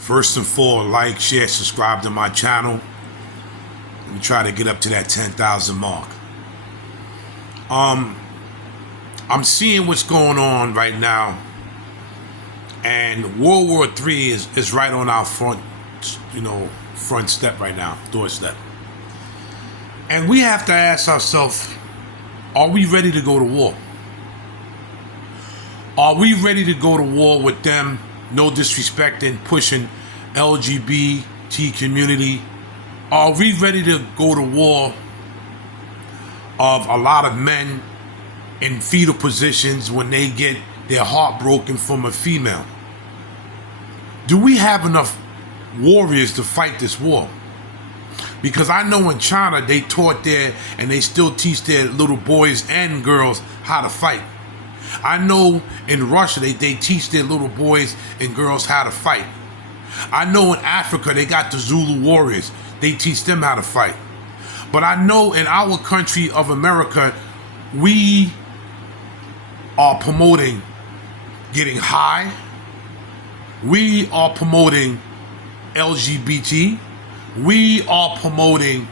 First and foremost, like, share, subscribe to my channel. Let me try to get up to that 10,000 mark. I'm seeing what's going on right now, and World War III is right on our front step right now, doorstep. And we have to ask ourselves, are we ready to go to war? Are we ready to go to war with them, no disrespecting, pushing LGBT community? Are we ready to go to war of a lot of men in fetal positions when they get their heart broken from a female? Do we have enough warriors to fight this war? Because I know in China they taught there, and they still teach their little boys and girls how to fight. I know in Russia they teach their little boys and girls how to fight. I know in Africa they got the Zulu warriors. They teach them how to fight. But I know in our country of America, we are promoting getting high. We are promoting LGBT. We are promoting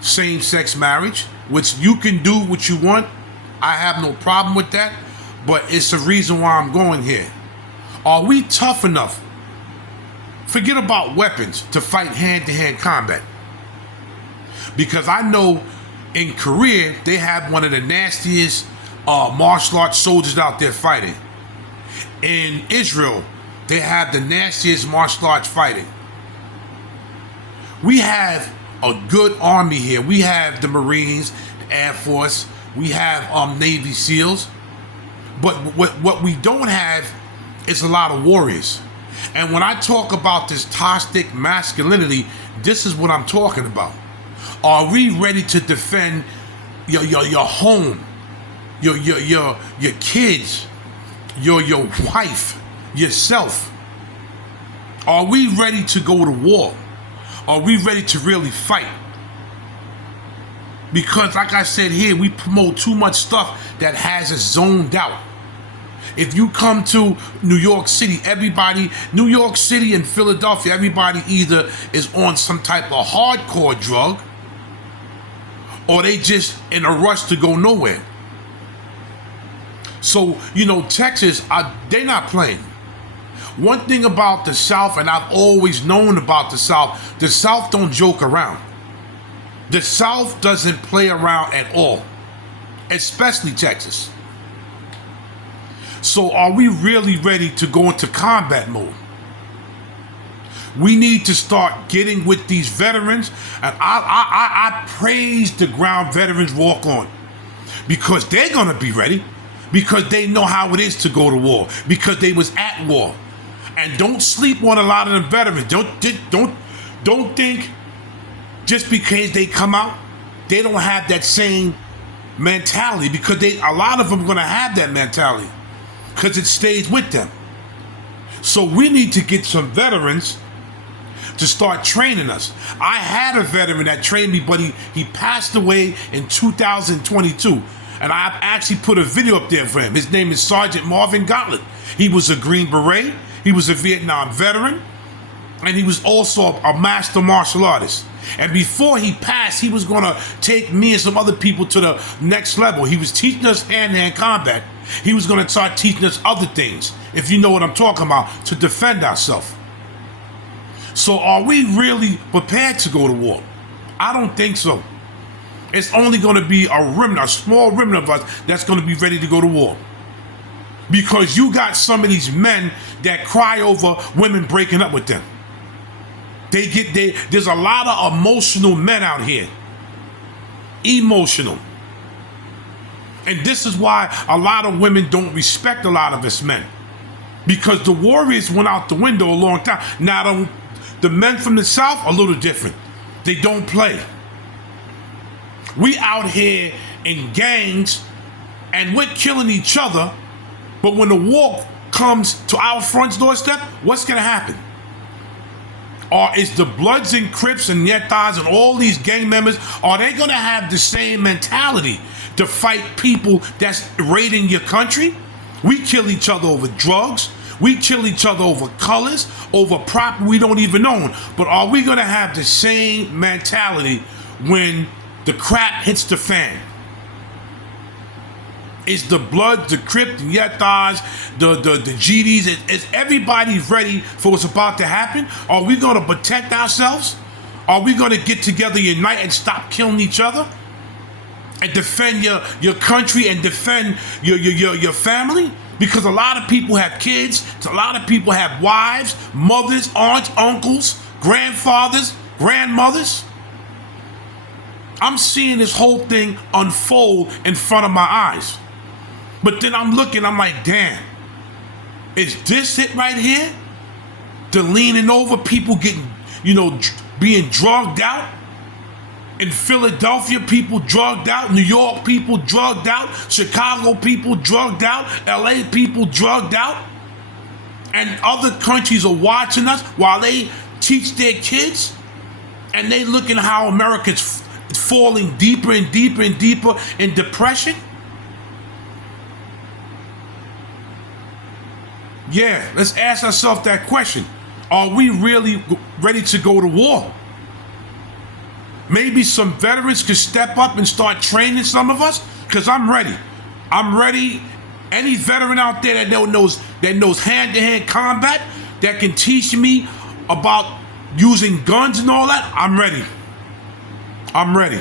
same-sex marriage, which you can do what you want. I have no problem with that, but it's the reason why I'm going here. Are we tough enough? Forget about weapons to fight hand-to-hand combat. Because I know in Korea, they have one of the nastiest martial arts soldiers out there fighting. In Israel, they have the nastiest martial arts fighting. We have a good army here. We have the Marines, the Air Force, we have Navy SEALs. But what we don't have is a lot of warriors. And when I talk about this toxic masculinity, this is what I'm talking about. Are we ready to defend your home, your kids, your wife, yourself? Are we ready to go to war? Are we ready to really fight? Because like I said here, we promote too much stuff that has us zoned out. If you come to New York City, New York City and Philadelphia, everybody either is on some type of hardcore drug, or they just in a rush to go nowhere. So, Texas, they not playing. One thing about the South, and I've always known about the South don't joke around. The South doesn't play around at all, especially Texas. So are we really ready to go into combat mode? We need to start getting with these veterans, and I praise the ground veterans walk on, because they're gonna be ready, because they know how it is to go to war, because they was at war. And don't sleep on a lot of the veterans. Don't think just because they come out, they don't have that same mentality, because a lot of them are gonna have that mentality, because it stays with them. So we need to get some veterans to start training us. I had a veteran that trained me, but he passed away in 2022. And I actually put a video up there for him. His name is Sergeant Marvin Gauntlet. He was a Green Beret. He was a Vietnam veteran. And he was also a master martial artist. And before he passed, he was gonna take me and some other people to the next level. He was teaching us hand-to-hand combat. He was gonna start teaching us other things, if you know what I'm talking about, to defend ourselves. So are we really prepared to go to war? I don't think so. It's only going to be a small remnant of us that's going to be ready to go to war. Because you got some of these men that cry over women breaking up with them. There's a lot of emotional men out here. Emotional. And this is why a lot of women don't respect a lot of us men. Because the warriors went out the window a long time. Now the men from the South are a little different. They don't play. We out here in gangs, and we're killing each other, but when the war comes to our front doorstep, what's gonna happen? Or is the Bloods and Crips and Yetas and all these gang members, are they gonna have the same mentality to fight people that's raiding your country? We kill each other over drugs. We kill each other over colors, over property we don't even own. But are we going to have the same mentality when the crap hits the fan? Is the blood, the Crip, the Yetas, the GDs, is everybody ready for what's about to happen? Are we going to protect ourselves? Are we going to get together, unite, and stop killing each other? And defend your country and defend your family? Because a lot of people have kids, a lot of people have wives, mothers, aunts, uncles, grandfathers, grandmothers. I'm seeing this whole thing unfold in front of my eyes. But then I'm looking, I'm like, damn, is this it right here? The leaning over, people getting, being drugged out? In Philadelphia, people drugged out. New York, people drugged out. Chicago, people drugged out. LA, people drugged out. And other countries are watching us while they teach their kids. And they looking how America's falling deeper and deeper and deeper in depression. Yeah, let's ask ourselves that question. Are we really ready to go to war? Maybe some veterans could step up and start training some of us, because I'm ready. I'm ready. Any veteran out there that knows hand-to-hand combat, that can teach me about using guns and all that, I'm ready. I'm ready.